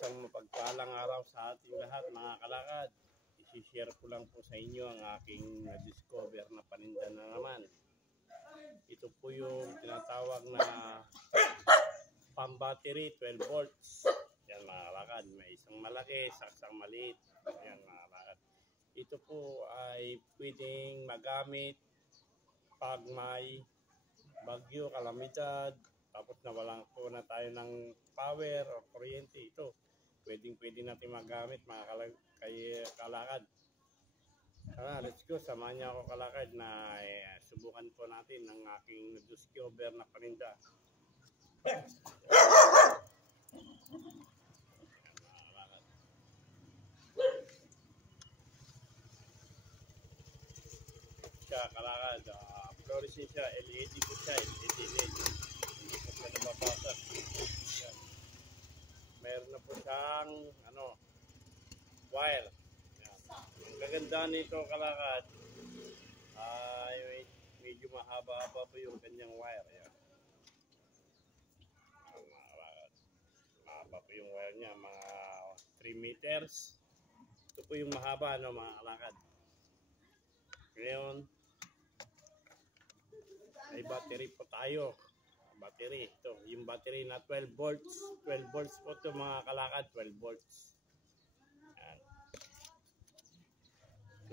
isang mapagpalang araw sa ating lahat mga kalakad. I-share ko lang po sa inyo ang aking na-discover na paninda na naman. Ito po yung tinatawag na pang-battery 12 volts. Yan mga kalakad. May isang malaki, isang maliit. Yan mga kalakad. Ito po ay pwedeng magamit pag may bagyo, kalamidad, tapos nawalan po na tayo ng power o kuryente. Ito, pwede natin magamit mga kalakad. Tara, let's go. Samahan niyo ako kalakad na subukan po natin ang aking na-discover na paninda. Siya kalakad, fluorescent siya, LED po siya, LED. Hindi po siya nababasag. Meron na po siyang wire. Yan. Ang kaganda nito kalakad ay medyo mahaba-haba po yung kanyang wire. Yan. Mahaba po yung wire niya, mga 3 meters. Ito po yung mahaba mga kalakad. Ngayon, may battery po tayo. Battery. Ito, yung battery na 12 volts. 12 volts po ito mga kalakad. 12 volts. Yan.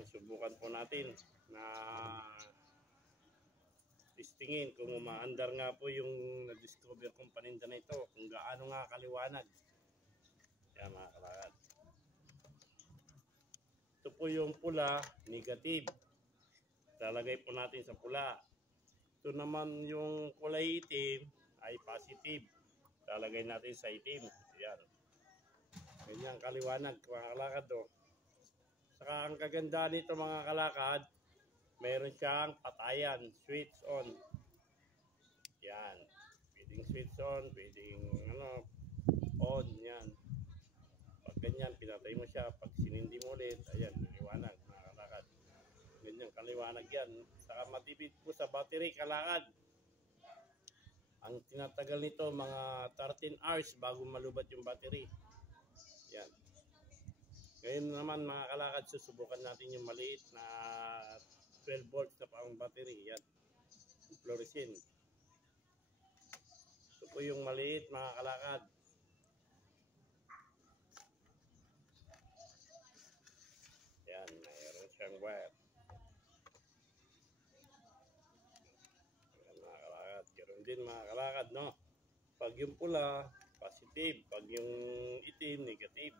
Susubukan po natin na testingin kung umaandar nga po yung na-discover kong paninda na ito. Kung gaano nga kaliwanag. Yan mga kalakad. Ito po yung pula, negative. Lalagay po natin sa pula. Ito naman yung kulay itim ay positive. Lalagay natin sa itim. Yan. Ganyan kaliwanag mga kalakad. Saka ang kaganda nito mga kalakad, mayroon siyang patayan, switch on. Yan. Pwedeng switch on, pwedeng on. Yan. Pag ganyan, pinatay mo siya. Pag sinindi mo ulit, ayan, kaliwanag mga kalakad. Ganyan kaliwanag yan. Saka matipid po sa battery kalakad. Ang tinatagal nito mga 13 hours bago malubat yung battery. Yan. Ngayon naman mga kalakad, susubukan natin yung maliit na 12 volts na pang battery. Yan. Fluorescent. Ito po yung maliit mga kalakad. Yan. Mayroon siyang wire. Din mga kalakad, no? Pag yung pula, positive. Pag yung itim, negative.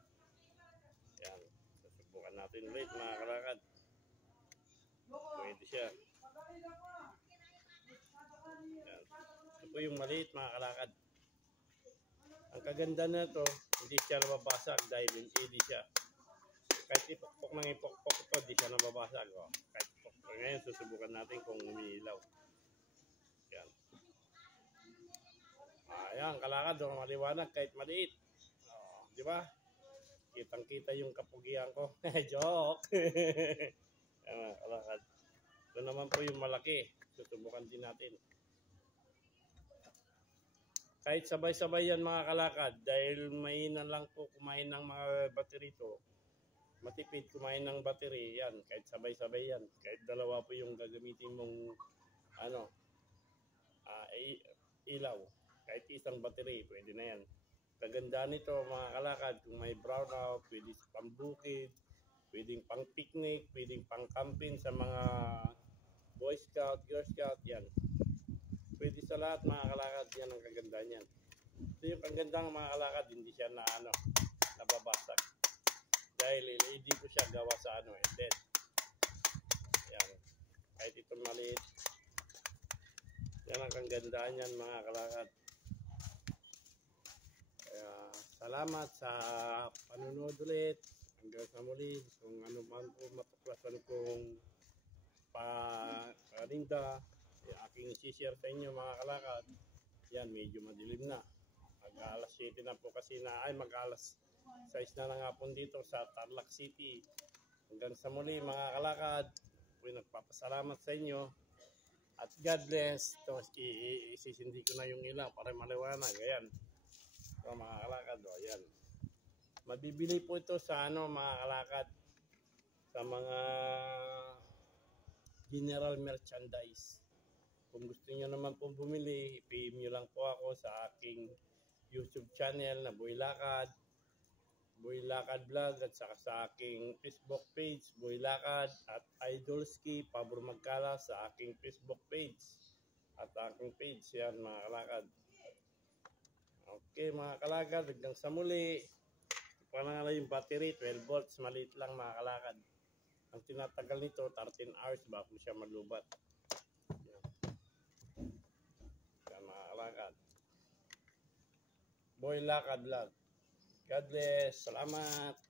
Yan. Susubukan natin ulit mga kalakad. Pwede siya. Yan. Ito po yung maliit mga kalakad. Ang kaganda na ito, hindi siya nababasag dahil LED siya. Kahit ipokpok ng ipokpok ito, hindi siya nababasag. Oh. Kahit ipokpok. Ngayon, susubukan natin kung umiilaw. Yan. Ayan, kalakad, maliwanag kahit maliit. Di ba? Kitang-kita yung kapugian ko. Joke! Ayan, kalakad. Ito naman po yung malaki. Susubukan din natin. Kahit sabay-sabay yan mga kalakad, dahil mahina lang po kumain ng mga battery to, matipid kumain ng battery, yan. Kahit sabay-sabay yan. Kahit dalawa po yung gagamitin mong ilaw. Kahit isang battery, pwede na yan. Kagandaan nito mga kalakad, kung may brownout, pwede pang bukid, pwedeng pang picnic, pwedeng pang camping sa mga Boy Scout, Girl Scout, yan. Pwede sa lahat mga kalakad, yan ang kagandaan yan. Ito yung kagandang mga kalakad, hindi siya nababasag. Dahil LED ko siya gawa sa LED. Yan. Kahit itong maliit. Yan ang kagandaan yan mga kalakad. Salamat sa panunood ulit. Hanggang sa muli. Kung ano man po matuklasan kong paninda, aking isi-share sa inyo mga kalakad. Yan, medyo madilim na. Mag-alas 7 na po kasi mag-alas 6 na lang hapon dito sa Tarlac City. Hanggang sa muli mga kalakad. Ako'y nagpapasalamat sa inyo. At God bless. Ito, isisindi ko na yung ilaw para maliwanag. Ayan. Ito mga kalakad. Ayan. Mabibili po ito sa mga kalakad, sa mga general merchandise. Kung gusto niyo naman po bumili, i-PM nyo lang po ako sa aking YouTube channel na Boy Lakad Vlog, at saka sa aking Facebook page, Boy Lakad, at Idolski Pabor Magkala sa aking Facebook page at aking page. Yan mga kalakad. Okay mga kalakad, hanggang sa muli. Panangala yung battery, 12 volts, maliit lang mga kalakad. Ang tinatagal nito, 13 hours bago siya malubat. Yan mga kalakad. Boy Lakad Vlog. God bless. Salamat.